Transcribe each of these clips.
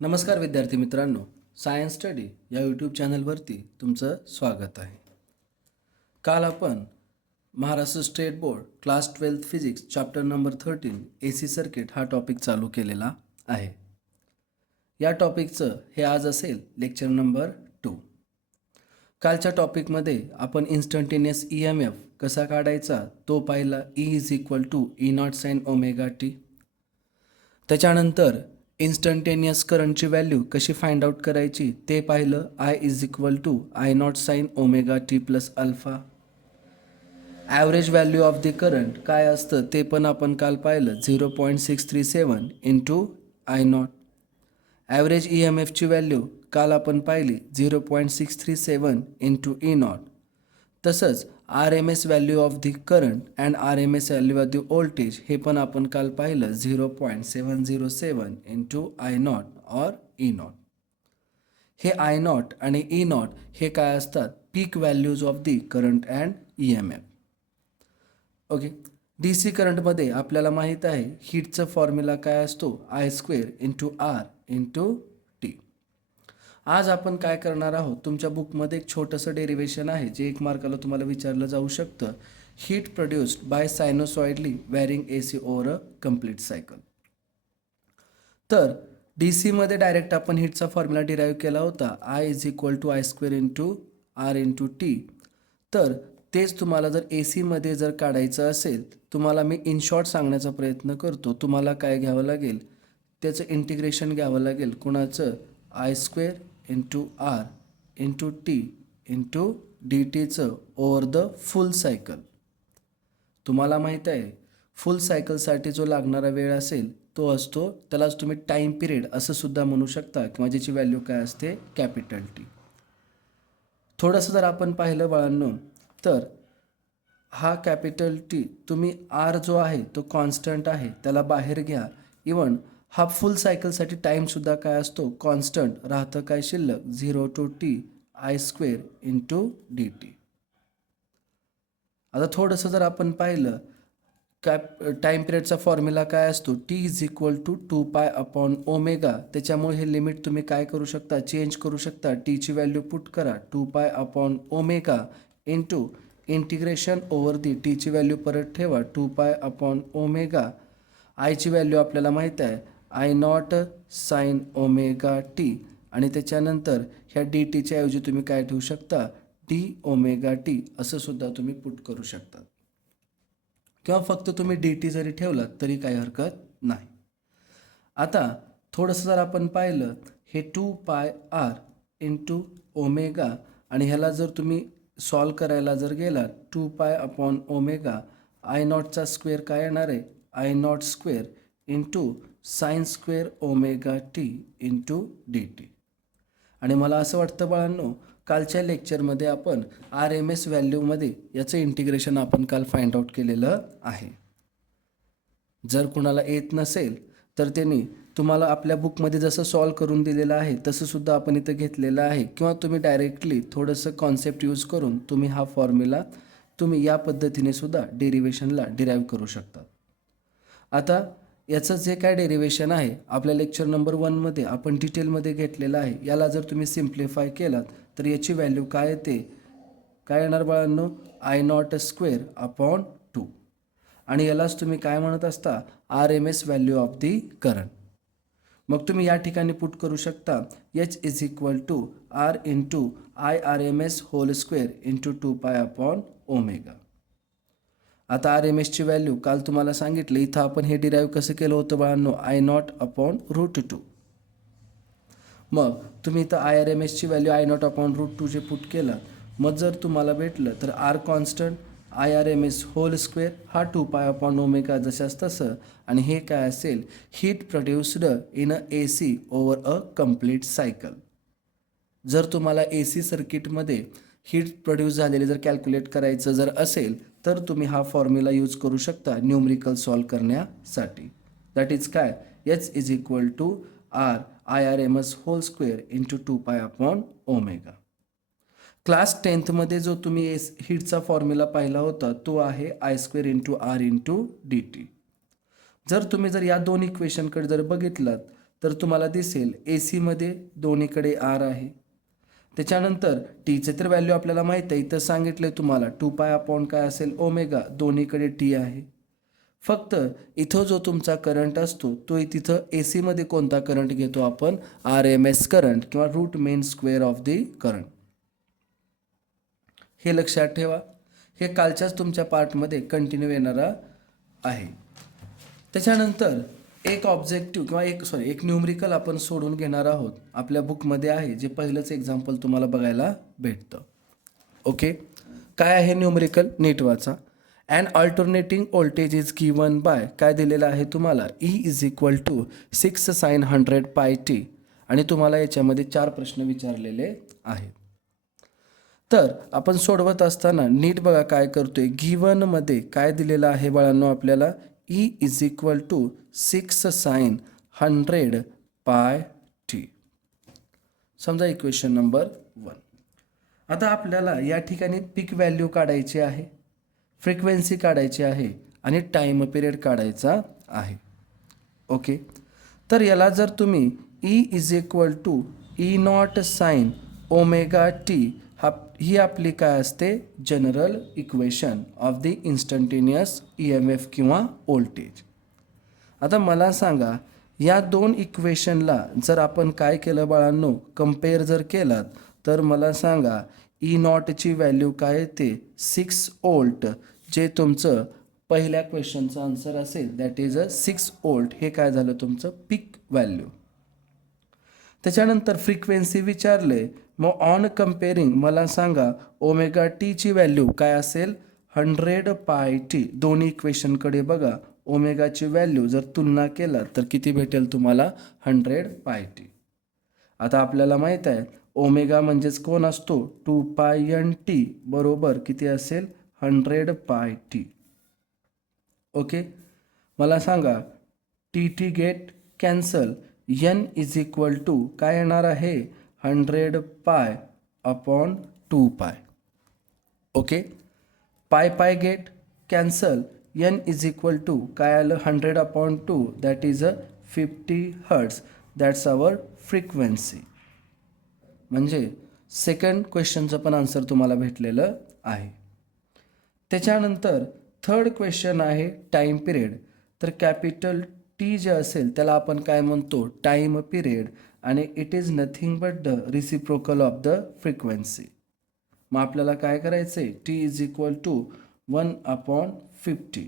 नमस्कार विद्यार्थी मित्रांनो, सायन्स स्टडी या यूट्यूब चॅनलवरती तुमचं स्वागत आहे. काल आपण Maharashtra state board class 12 physics chapter number 13 AC circuit हा टॉपिक चालू केलेला आहे. या टॉपिकचं हे आज असेल लेक्चर नंबर 2. कालच्या टॉपिकमध्ये आपण इन्स्टंटेनियस EMF कसा काढायचा तो पाहिला. E is equal to E0 sine omega T. त्याच्यानंतर इन्स्टंटेनियस करंटची व्हॅल्यू कशी फाइंड आउट करायची ते पाहिलं. I is equal to I0 sine omega T plus alpha. Average value of the current काय असतं ते पण आपण काल पाहिलं. 0.637 इंटू I0. ॲव्हरेज EMFची व्हॅल्यू काल आपण पाहिली 0.637 इंटू E0. तसंच RMS value of the current and RMS value of the voltage हे पण आपण काल पाहिलं 0.707 इंटू I0 और E0. हे I0 आणि E0 हे काय असतात, peak values of the current and EMF. Okay. DC करंटमध्ये आपल्याला माहीत आहे हीटचा फॉर्म्युला काय असतो, I² into R into T. आज आपण काय करणार आहोत, तुमच्या बुकमध्ये एक छोटंसं डेरिवेशन आहे जे 1 मार्काला तुम्हाला विचारलं जाऊ शकतं. Heat produced by sinusoidally varying AC over a complete cycle. तर DCमध्ये डायरेक्ट आपण हीटचा फॉर्म्युला डिराईव्ह केला होता, I is equal to I² into R into T. तर तेच तुम्हाला जर ACमध्ये जर काढायचं असेल, तुम्हाला मी इन शॉर्ट सांगण्याचा प्रयत्न करतो. तुम्हाला काय घ्यावं लागेल, त्याचं इंटिग्रेशन घ्यावं लागेल. कुणाचं, I² into R into T into D टीचं ओव्हर द फुल सायकल. तुम्हाला माहीत आहे फुल सायकलसाठी जो लागणारा वेळ असेल तो असतो, त्यालाच तुम्ही टाईम पिरियड असं सुद्धा म्हणू शकता किंवा ज्याची व्हॅल्यू काय असते, कॅपिटल टी. थोडंसं जर आपण पाहिलं बाळांनो, तर हा कॅपिटल टी तुम्ही R जो आहे तो कॉन्स्टंट आहे त्याला बाहेर घ्या. इवन हा फुल सायकलसाठी टाईमसुद्धा काय असतो, कॉन्स्टंट राहतं. काय शिल्लक, 0 to T I² into D T. आता थोडंसं जर आपण पाहिलं टाईम पिरियडचा फॉर्म्युला काय असतो, T is equal to 2π upon omega. त्याच्यामुळे हे लिमिट तुम्ही काय करू शकता, चेंज करू शकता. टीची व्हॅल्यू पुट करा 2π upon omega into integration over the टीची व्हॅल्यू परत ठेवा 2π अपॉन ओमेगा. आयची व्हॅल्यू आपल्याला माहीत आहे I0 साइन ओमेगा टी. आणि त्याच्यानंतर ह्या डी टीच्या ऐवजी तुम्ही काय ठेवू शकता, डी ओमेगा टी असं सुद्धा तुम्ही पुट करू शकता. किंवा फक्त तुम्ही डी टी जरी ठेवलात तरी काही हरकत नाही. आता थोडंसं जर आपण पाहिलं, हे 2πr इंटू ओमेगा आणि ह्याला जर तुम्ही सॉल्व करायला जर गेलात 2π अपॉन ओमेगा, I0चा स्क्वेअर काय येणार आहे, I0² into sin² omega T into D T. आणि मला असं वाटतं बाळांनो, कालच्या लेक्चरमध्ये आपण RMS व्हॅल्यूमध्ये याचं इंटिग्रेशन आपण काल फाइंड आउट केलेलं आहे. जर कुणाला येत नसेल तर त्यांनी तुम्हाला आपल्या बुकमध्ये जसं सॉल्व करून दिलेलं आहे तसं सुद्धा आपण इथं घेतलेलं आहे. किंवा तुम्ही डायरेक्टली थोडंसं कॉन्सेप्ट यूज करून तुम्ही हा फॉर्म्युला तुम्ही या पद्धतीने सुद्धा डेरिवेशनला डिराईव्ह करू शकता. आता याचं जे काय डेरिवेशन आहे आपल्या लेक्चर नंबर 1मध्ये आपण डिटेलमध्ये घेतलेलं आहे. याला जर तुम्ही सिम्प्लिफाय केलात तर याची व्हॅल्यू काय येते, काय येणार बाळांनो, I0² अपॉन 2. आणि यालाच तुम्ही काय म्हणत असता, RMS value of the current. मग तुम्ही या ठिकाणी पुट करू शकता H is equal to R into IRMS whole square into 2π upon omega. आता RMSची व्हॅल्यू काल तुम्हाला सांगितलं, इथं आपण हे डिराईव्ह कसं केलं होतं बाळांनो, I0 अपॉन √2. मग तुम्ही इथं IRMSची व्हॅल्यू I0 अपॉन √2 जे पुट केलं, मग जर तुम्हाला भेटलं तर R constant, IRMS whole square, हा 2π अपॉन ओमेगा जशाच तसं. आणि हे काय असेल, heat produced in a AC over a complete cycle. जर तुम्हाला AC सर्किटमध्ये हीट प्रोड्यूस झालेले जर कॅल्क्युलेट करायचं जर असेल तर तुम्ही हा फॉर्म्युला यूज करू शकता न्यूमरिकल सॉल्व करण्यासाठी. दॅट इज काय, H is equal to R IRMS whole square into 2π upon omega. Class 10मध्ये जो तुम्ही हीटचा फॉर्म्युला पाहिला होता तो आहे I² into R into D t. जर तुम्ही जर या दोन इक्वेशनकडे जर बघितलात तर तुम्हाला दिसेल ए सीमध्ये दोन्हीकडे आर आहे. त्याच्यानंतर टीचे तर व्हॅल्यू आपल्याला माहीत आहे, इथं सांगितलं तुम्हाला 2π अपॉन काय असेल ओमेगा, दोन्हीकडे टी आहे. फक्त इथं जो तुमचा करंट असतो तो तिथं ए सीमध्ये कोणता करंट घेतो आपण, RMS करंट किंवा root mean square of the current. हे लक्षात ठेवा. हे कालच्याच तुमच्या पार्टमध्ये कंटिन्यू येणारा आहे. त्याच्यानंतर एक ऑब्जेक्टिव्ह किंवा एक न्यूमरिकल आपण सोडून घेणार आहोत. आपल्या बुकमध्ये आहे, जे पहिलंच एक्झाम्पल तुम्हाला बघायला भेटतं. ओके, काय आहे न्यूमरिकल नीट वाचा. And alternating voltage is given by काय दिलेलं आहे तुम्हाला, E is equal to 6 sin 100πt. आणि तुम्हाला याच्यामध्ये 4 प्रश्न विचारलेले आहेत. तर आपण सोडवत असताना नीट बघा काय करतोय. गिवनमध्ये काय दिलेलं आहे बाळांनो आपल्याला, E is equal to 6 sin 100πt. समजा इक्वेशन नंबर 1. आता आपल्याला या ठिकाणी पीक व्हॅल्यू काढायची आहे, फ्रिक्वेन्सी काढायची आहे आणि टाईम पिरियड काढायचा आहे. ओके, तर याला जर तुम्ही E is equal to E0 sin omega t ही आपली काय असते, general equation of the instantaneous EMF किंवा व्होल्टेज. आता मला सांगा, या दोन इक्वेशनला जर आपण काय केलं बाळांनो, कम्पेअर जर केलात तर मला सांगा E0ची व्हॅल्यू काय येते, 6 व्होल्ट, जे तुमचं पहिल्या क्वेश्चनचा आन्सर असेल, दॅट इज 6 व्होल्ट. हे काय झालं तुमचं पीक व्हॅल्यू. त्याच्यानंतर फ्रिक्वेन्सी विचारले, मग ऑन कम्पेअरिंग मला सांगा ओमेगा टीची व्हॅल्यू काय असेल, 100πt. दोन्ही इक्वेशनकडे बघा, ओमेगाची व्हॅल्यू जर तुलना केला तर किती भेटेल तुम्हाला, 100πt. आता आपल्याला माहीत आहे ओमेगा म्हणजेच कोण असतो, 2πnt बरोबर किती असेल, 100πt. ओके, मला सांगा T get cancel, n is equal to काय येणार आहे, 100π upon 2π. Okay, pi get cancel, n is equal to काय आलं, 100 upon 2, that is 50 hertz. That's our frequency. म्हणजे सेकंड क्वेश्चनचं पण आन्सर तुम्हाला भेटलेलं आहे. त्याच्यानंतर थर्ड क्वेश्चन आहे टाईम पिरियड. तर कॅपिटल टी जे असेल त्याला आपण काय म्हणतो, टाईम पिरियड, आणि it is nothing but the reciprocal of the frequency. मग आपल्याला काय करायचं आहे, टी इज इक्वल टू 1/50.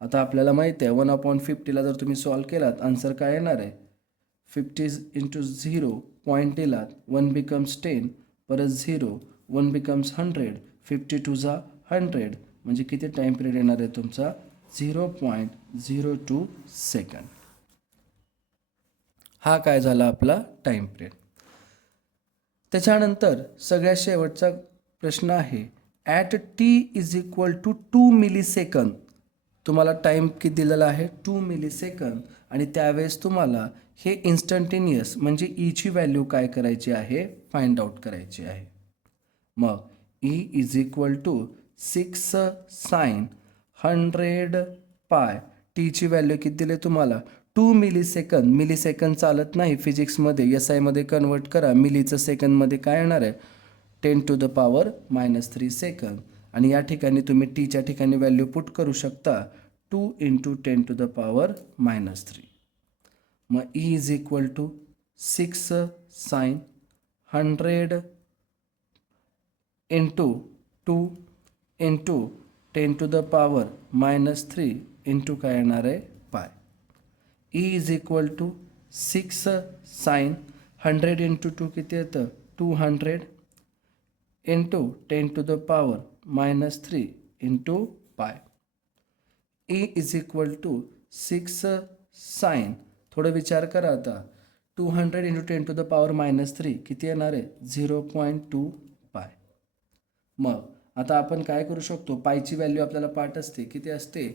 आता आपल्याला माहिती आहे 1/50ला जर तुम्ही सॉल्व केलात आन्सर काय येणार आहे, 50 × 0 पॉईंट दिलात, 1 becomes 10, परत 0, 1 becomes 100, 50 to 100, म्हणजे किती टाईम पिरियड येणार आहे तुमचा, 0.02 सेकंड. हा काय झाला आपला टाईम पिरियड. त्याच्यानंतर सगळ्यात शेवटचा प्रश्न आहे, at T is equal to 2 millisecond. तुम्हाला टाईम किती दिलेला आहे, 2 मिलीसेकंद, आणि त्यावेळेस तुम्हाला हे इन्स्टंटेनियस म्हणजे ईची व्हॅल्यू काय करायची आहे, फाइंड आउट करायची आहे. मग E is equal to 6 sin 100π. टीची व्हॅल्यू किती दिली तुम्हाला, 2 मिलीसेकंद. मिलीसेकंद चालत नाही फिजिक्समध्ये, SI मध्ये कन्वर्ट करा. मिलीचं सेकंदमध्ये काय येणार आहे, 10⁻³ सेकंद. आणि या ठिकाणी तुम्ही टीच्या ठिकाणी व्हॅल्यू पुट करू शकता, 2 × 10⁻³ मग E is equal to 6 sin 100 × 2 × 10⁻³ into काय येणार आहे, pi. E is equal to 6 sin 100 × 2 किती येतं, 200 × 10⁻³ into pi. E is equal to 6 sin, थोडं विचार करा आता, 200 × 10⁻³ किती येणार आहे, 0.2 पाय. मग आता आपण काय करू शकतो, पायची व्हॅल्यू आपल्याला पाठ असते, किती असते,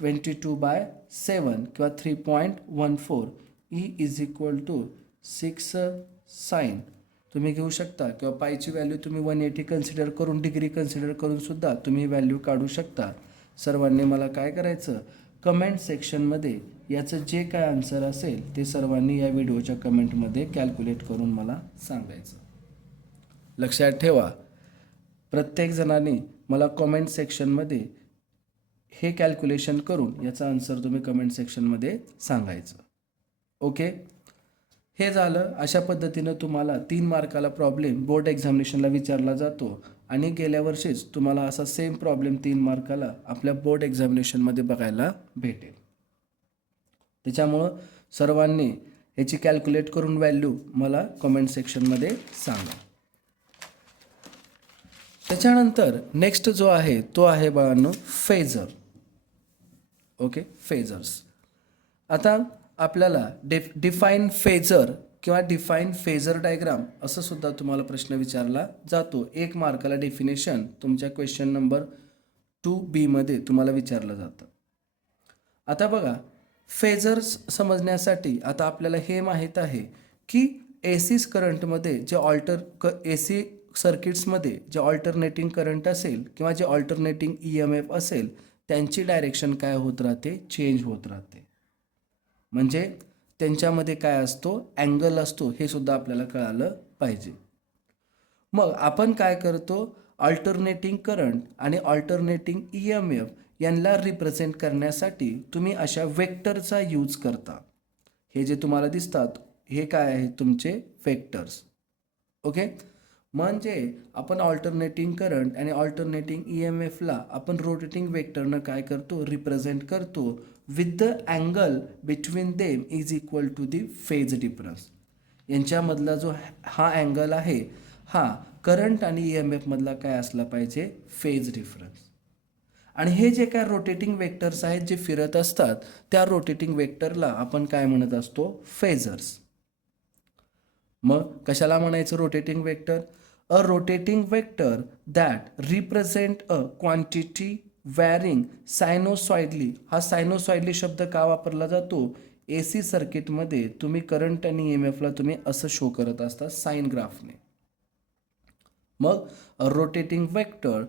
22/7 किंवा 3.14. E is equal to 6 sin, तुम्ही घेऊ शकता, किंवा पायची व्हॅल्यू तुम्ही 180 कन्सिडर करून, डिग्री कन्सिडर करून सुद्धा तुम्ही व्हॅल्यू काढू शकता. सर्वांनी मला काय करायचं, कमेंट सेक्शनमध्ये याचं जे काय आन्सर असेल ते सर्वांनी या व्हिडिओच्या कमेंटमध्ये कॅल्क्युलेट करून मला सांगायचं. लक्षात ठेवा, प्रत्येक जणाने मला कमेंट सेक्शनमध्ये हे कॅल्क्युलेशन करून याचा आन्सर तुम्ही कमेंट सेक्शनमध्ये सांगायचं. ओके, हे झालं. अशा पद्धतीनं तुम्हाला 3 मार्काला प्रॉब्लेम बोर्ड एक्झामिनेशनला विचारला जातो आणि गेल्या वर्षीच तुम्हाला असा सेम प्रॉब्लेम 3 मार्काला आपल्या बोर्ड एक्झामिनेशनमध्ये बघायला भेटेल. त्याच्यामुळं सर्वांनी याची कॅल्क्युलेट करून व्हॅल्यू मला कमेंट सेक्शनमध्ये सांगा. त्याच्यानंतर नेक्स्ट जो आहे तो आहे बाळांनो फेजर. Okay, phasors. आता आपल्याला डिफाईन फेजर किंवा डिफाईन फेजर डायग्राम असं सुद्धा तुम्हाला प्रश्न विचारला जातो. 1 मार्काला डेफिनेशन तुमच्या क्वेश्चन नंबर 2B मध्ये तुम्हाला विचारलं जातं. आता बघा, फेजर्स समजण्यासाठी आता आपल्याला हे माहीत आहे की AC करंटमध्ये जे AC सर्किट्समध्ये जे ऑल्टरनेटिंग करंट असेल किंवा जे ऑल्टरनेटिंग EMF असेल त्यांची डायरेक्शन काय होत राहते, चेंज होत राहते. म्हणजे त्यांच्यामध्ये काय असतो, अँगल असतो, हे सुद्धा आपल्याला कळालं पाहिजे. मग आपण काय करतो, ऑल्टरनेटिंग करंट आणि ऑल्टरनेटिंग EMF यांना रिप्रेझेंट करण्यासाठी तुम्ही अशा वेक्टरचा यूज करता. हे जे तुम्हाला दिसतात हे काय आहेत, तुमचे वेक्टर्स. ओके, म्हणजे आपण ऑल्टरनेटिंग करंट आणि ऑल्टरनेटिंग EMFला आपण रोटेटिंग वेक्टरनं काय करतो, रिप्रेझेंट करतो with the angle between them is equal to the phase difference. यांच्यामधला जो हा अँगल आहे हा करंट आणि EMF मधला काय असला पाहिजे, फेज डिफरन्स. आणि हे जे काय रोटेटिंग वेक्टर्स आहेत जे फिरत असतात त्या रोटेटिंग वेक्टरला आपण काय म्हणत असतो, फेजर्स. मग कशाला म्हणायचं rotating vector? A rotating vector that represent a quantity varying sinusoidally. हा सायनोसॉइडली शब्द का वापरला जातो, AC सर्किटमध्ये तुम्ही करंट आणि EMFला तुम्ही असं शो करत असता साइन ग्राफने. मग अ rotating vector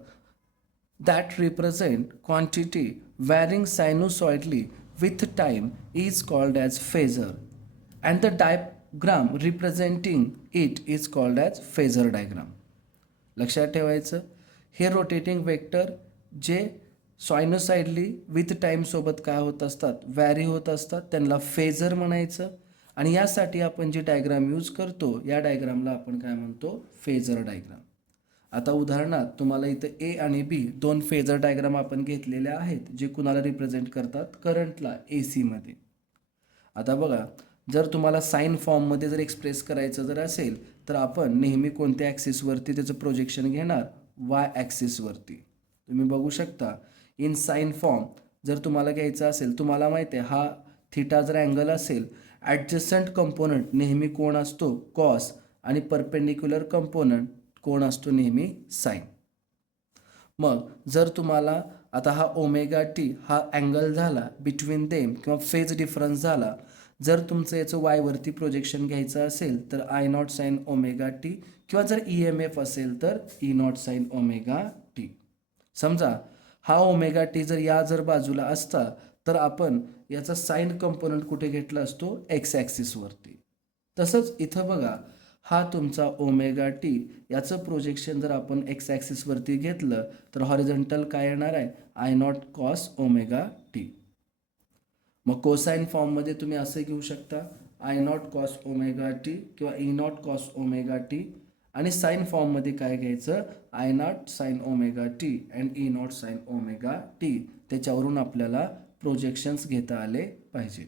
that represent quantity varying sinusoidally with time is called as phasor and the diagram representing it is called as phasor diagram. लक्षात ठेवायचं, हे रोटेटिंग वेक्टर जे सायनोसाइडली विथ टाइम सोबत काय होत असतात, व्हॅरी होत असतात, त्यांना फेजर म्हणायचं. आणि यासाठी आपण जी डायग्राम यूज करतो या डायग्रामला आपण काय म्हणतो, फेजर डायग्राम. आता उदाहरणार्थ तुम्हाला इथं A आणि B 2 फेजर डायग्राम आपण घेतलेल्या आहेत जे कुणाला रिप्रेझेंट करतात, करंटला AC मध्ये. आता बघा, जर तुम्हाला साइन फॉर्ममध्ये जर एक्सप्रेस करायचं जर असेल तर आपण नेहमी कोणत्या ॲक्सिसवरती त्याचं प्रोजेक्शन घेणार, Y ॲक्सिसवरती. तुम्ही बघू शकता इन साइन फॉर्म जर तुम्हाला घ्यायचं असेल, तुम्हाला माहिती आहे हा थिटा जर अँगल असेल, ॲडजस्टंट कंपोनंट नेहमी कोण असतो, कॉस, आणि परपेंडिक्युलर कंपोनंट कोण असतो, नेहमी साइन. मग जर तुम्हाला आता हा ओमेगा टी हा अँगल झाला बिटवीन देम किंवा फेज डिफरन्स झाला, जर तुमचं याचं वायवरती प्रोजेक्शन घ्यायचं असेल तर I0 साइन ओमेगा टी किंवा जर EMF असेल तर E0 साइन ओमेगा टी. समजा हा ओमेगा टी जर बाजूला असता तर आपण याचा साइन कंपोनंट कुठे घेतला असतो, X ॲक्सिसवरती. तसंच इथं बघा, हा तुमचा ओमेगा टी याचं प्रोजेक्शन जर आपण X ॲक्सिसवरती घेतलं तर हॉरिझॉन्टल काय येणार आहे, I0 कॉस ओमेगा टी. मग कोसाइन फॉर्ममध्ये तुम्ही असं घेऊ शकता I0 कॉस ओमेगा टी किंवा E0 कॉस ओमेगा टी. आणि साइन फॉर्ममध्ये काय घ्यायचं, I0 sine omega T and E0 sine omega T. त्याच्यावरून आपल्याला प्रोजेक्शन्स घेता आले पाहिजे.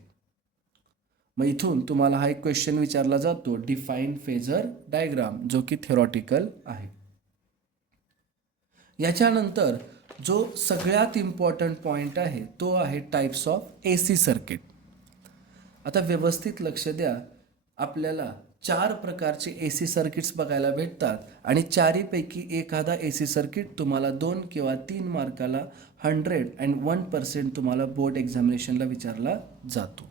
मग इथून तुम्हाला हा एक क्वेश्चन विचारला जातो, डिफाईन फेजर डायग्राम, जो की थेरॉटिकल आहे. याच्यानंतर जो सगळ्यात इम्पॉर्टंट पॉईंट आहे तो आहे टाइप्स ऑफ AC सर्किट. आता व्यवस्थित लक्ष द्या, आपल्याला 4 प्रकारचे AC सर्किट्स बघायला भेटतात आणि चारीपैकी एखादा AC सर्किट तुम्हाला 2 किंवा 3 मार्काला 101% तुम्हाला बोर्ड एक्झामिनेशनला विचारला जातो.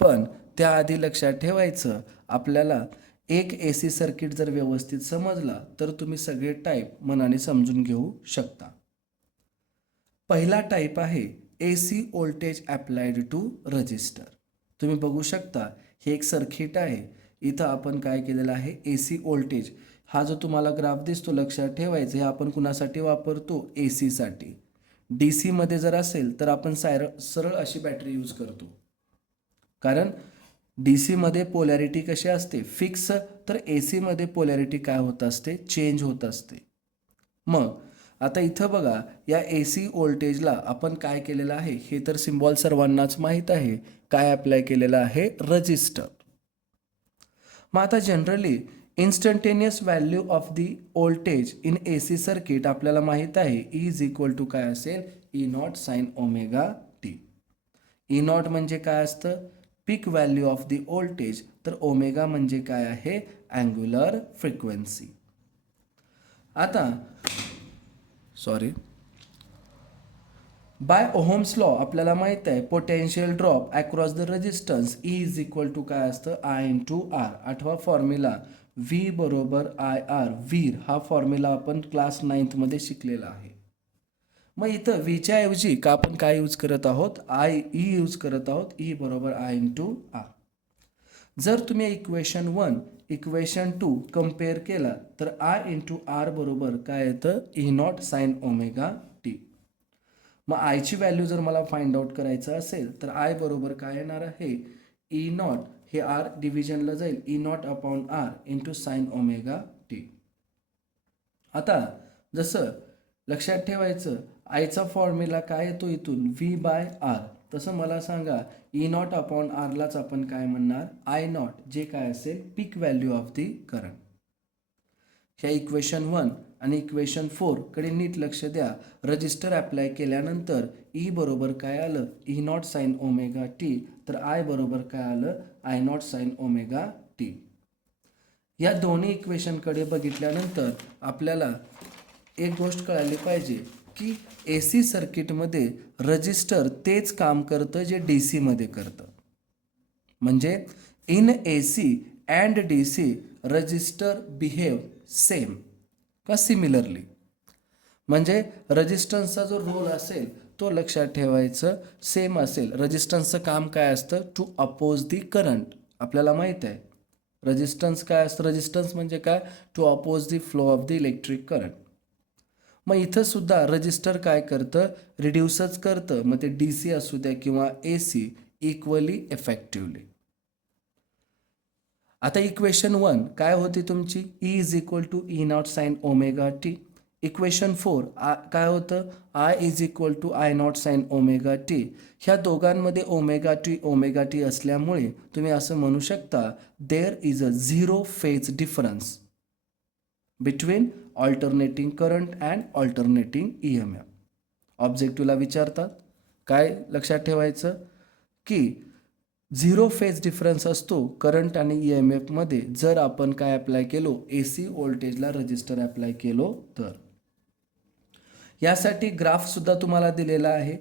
पण त्याआधी लक्षात ठेवायचं, आपल्याला एक AC सर्किट जर व्यवस्थित समजला तर तुम्ही सगळे टाईप मनाने समजून घेऊ शकता. पहिला टाईप आहे AC voltage applied to register. तुम्ही बघू शकता हे एक सर्किट आहे. इथं आपण काय केलेलं आहे, AC व्होल्टेज हा जो तुम्हाला ग्राफ दिसतो लक्षात ठेवायचं, हे आपण कुणासाठी वापरतो, AC साठी. DC मध्ये जर असेल तर आपण सरळ अशी बॅटरी यूज करतो, कारण DC मध्ये पोलॅरिटी कशी असते, फिक्स, तर AC मध्ये पोलॅरिटी काय होत असते, चेंज होत असते. मग आता इथं बघा, या AC व्होल्टेजला आपण काय केलेलं आहे, हे तर सिम्बॉल सर्वांनाच माहीत आहे, काय अप्लाय केलेलं आहे, रजिस्टर. मग आता generally instantaneous value of the voltage in AC circuit आपल्याला माहीत आहे, E इज इक्वल टू काय असेल, E not sine omega T. E not म्हणजे काय असतं, peak value of the voltage, तर ओमेगा म्हणजे काय आहे, अँग्युलर फ्रिक्वेन्सी. आता बाय ओहम्स लॉ आपल्याला माहित आहे, potential drop across the resistance E is equal to काय असतं, I इंटू आर. आठवा फॉर्म्युला V बरोबर IR, वीर हा फॉर्म्युला आपण क्लास 9th मध्ये शिकलेला आहे. मग इथं Vच्या ऐवजी का आपण काय यूज करत आहोत, E यूज करत आहोत, E बरोबर I इंटू आर. जर तुम्ही इक्वेशन 1 इक्वेशन 2 कम्पेअर केला तर I इंटू आर बरोबर काय येतं, E not sine omega T. मग आयची व्हॅल्यू जर मला फाइंड आउट करायचं असेल तर आय बरोबर काय येणार आहे, ई नॉट, हे आर डिव्हिजनला जाईल, E not upon R into sine omega T. आता जसं लक्षात ठेवायचं, आयचा फॉर्म्युला काय येतो इथून, व्ही बाय आर, तसं मला सांगा ई नॉट अपॉन आरलाच आपण काय म्हणणार, आय नॉट, जे काय असेल पीक व्हॅल्यू ऑफ दी करंट. ह्या इक्वेशन 1 आणि इक्वेशन 4 कडे नीट लक्ष द्या. रजिस्टर अप्लाय केल्यानंतर ई बरोबर काय आलं, E not sine omega T, तर आय बरोबर काय आलं, I not sine omega T. या दोन्ही इक्वेशनकडे बघितल्यानंतर आपल्याला एक गोष्ट कळाली पाहिजे की AC सर्किटमध्ये रजिस्टर तेच काम करतं जे DC मध्ये करतं. म्हणजे in AC and DC register behave same का सिमिलरली. म्हणजे रेजिस्टन्सचा जो रोल असेल तो लक्षात ठेवायचं, सेम असेल. रेजिस्टन्सचं काम काय असतं, टू अपोज दी करंट. आपल्याला माहीत आहे रेजिस्टन्स काय असतं, रेजिस्टन्स म्हणजे काय, to oppose the flow of the electric current. मग इथं सुद्धा रजिस्टर काय करतं, रिड्यूसच करतं. मग ते DC असू द्या किंवा AC, इक्वली इफेक्टिवली. आता इक्वेशन 1 काय होती तुमची, E is equal to E not sine omega T. Equation 4 काय होतं, I is equal to I not sine omega T. ह्या दोघांमध्ये ओमेगा टी असल्यामुळे तुम्ही असं म्हणू शकता, there is a zero phase difference between alternating current and alternating EMF. ऑब्जेक्टिव्हला विचारतात, काय लक्षात ठेवायचं की झिरो फेज डिफरन्स असतो करंट आणि EMF मध्ये जर आपण काय अप्लाय केलो, AC व्होल्टेजला रजिस्टर अप्लाय केलो तर. यासाठी ग्राफ सुद्धा तुम्हाला दिलेला आहे.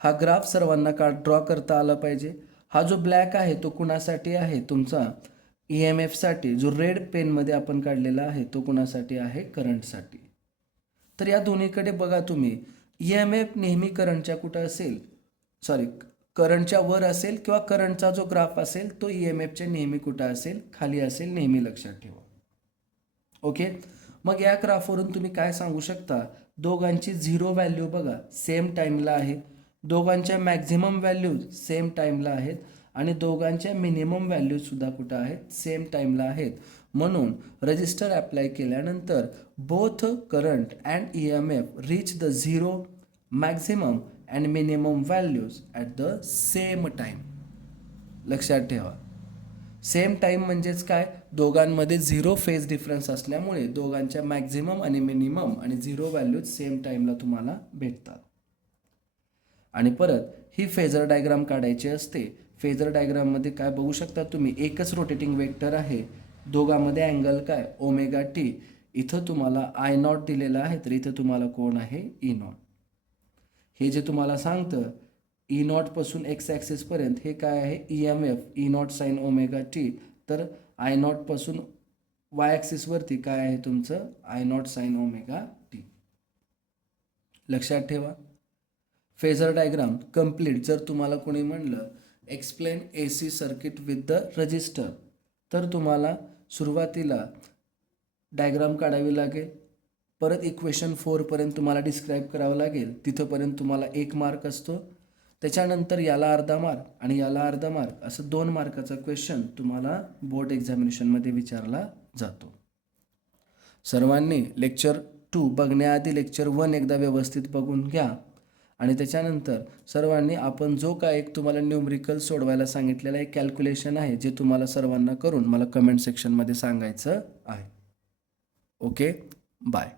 हा ग्राफ सर्वांना ड्रॉ करता आला पाहिजे. हा जो ब्लॅक आहे तो कुणासाठी आहे, तुमचा EMF साठी. जो रेड पेनमध्ये आपण काढलेला आहे तो कुणासाठी आहे, करंटसाठी. तर या दोन्हीकडे बघा तुम्ही, EMF नेहमी करंटच्या कुठं असेल, करंटच्या वर असेल, किंवा करंटचा जो ग्राफ असेल तो EMFच्या नेहमी कुठं असेल, खाली असेल, नेहमी लक्षात ठेवा. ओके. मग या ग्राफवरून तुम्ही काय सांगू शकता, दोघांची झिरो व्हॅल्यू बघा सेम टाईमला आहे, दोघांच्या मॅक्झिमम व्हॅल्यूज सेम टाईमला आहेत, आणि दोघांच्या मिनिमम व्हॅल्यूज सुद्धा कुठं आहेत, सेम टाईमला आहेत. म्हणून रजिस्टर अप्लाय केल्यानंतर both current and EMF reach the zero maximum and minimum values at the same time. लक्षात ठेवा, सेम टाईम म्हणजेच काय, दोघांमध्ये झिरो फेज डिफरन्स असल्यामुळे दोघांच्या मॅक्झिमम आणि मिनिमम आणि झिरो व्हॅल्यूज सेम टाईमला तुम्हाला भेटतात. आणि परत ही फेजर डायग्राम काढायची असते. फेजर डायग्राममध्ये काय बघू शकता तुम्ही, एकच रोटेटिंग वेक्टर आहे, दोघांमध्ये अँगल काय, ओमेगा टी. इथं तुम्हाला आय नॉट दिलेला आहे, तर इथं तुम्हाला कोण आहे, ई नॉट. हे जे तुम्हाला सांगतं ई नॉट पासून एक्स ॲक्सिस पर्यंत हे काय आहे, EMF E not sine omega T. तर आय नॉट पासून वाय ॲक्सिस वरती काय आहे तुमचं, I not sine omega T. लक्षात ठेवा. फेजर डायग्राम कम्प्लीट जर तुम्हाला कोणी म्हणलं explain AC circuit with the register, तर तुम्हाला सुरुवातीला डायग्राम काढावी लागेल, परत इक्वेशन 4पर्यंत तुम्हाला डिस्क्राईब करावं लागेल, तिथंपर्यंत तुम्हाला 1 मार्क असतो. त्याच्यानंतर याला अर्धा मार्क आणि याला अर्धा मार्क असं 2 मार्काचा क्वेश्चन तुम्हाला बोर्ड एक्झामिनेशनमध्ये विचारला जातो. सर्वांनी लेक्चर 2 बघण्याआधी लेक्चर 1 एकदा व्यवस्थित बघून घ्या आणि त्याच्यानंतर सर्वांनी आपण जो काय एक तुम्हाला न्यूमरिकल सोडवायला सांगितलेला एक कॅल्क्युलेशन आहे जे तुम्हाला सर्वांना करून मला कमेंट सेक्शनमध्ये सांगायचं आहे. Okay, bye.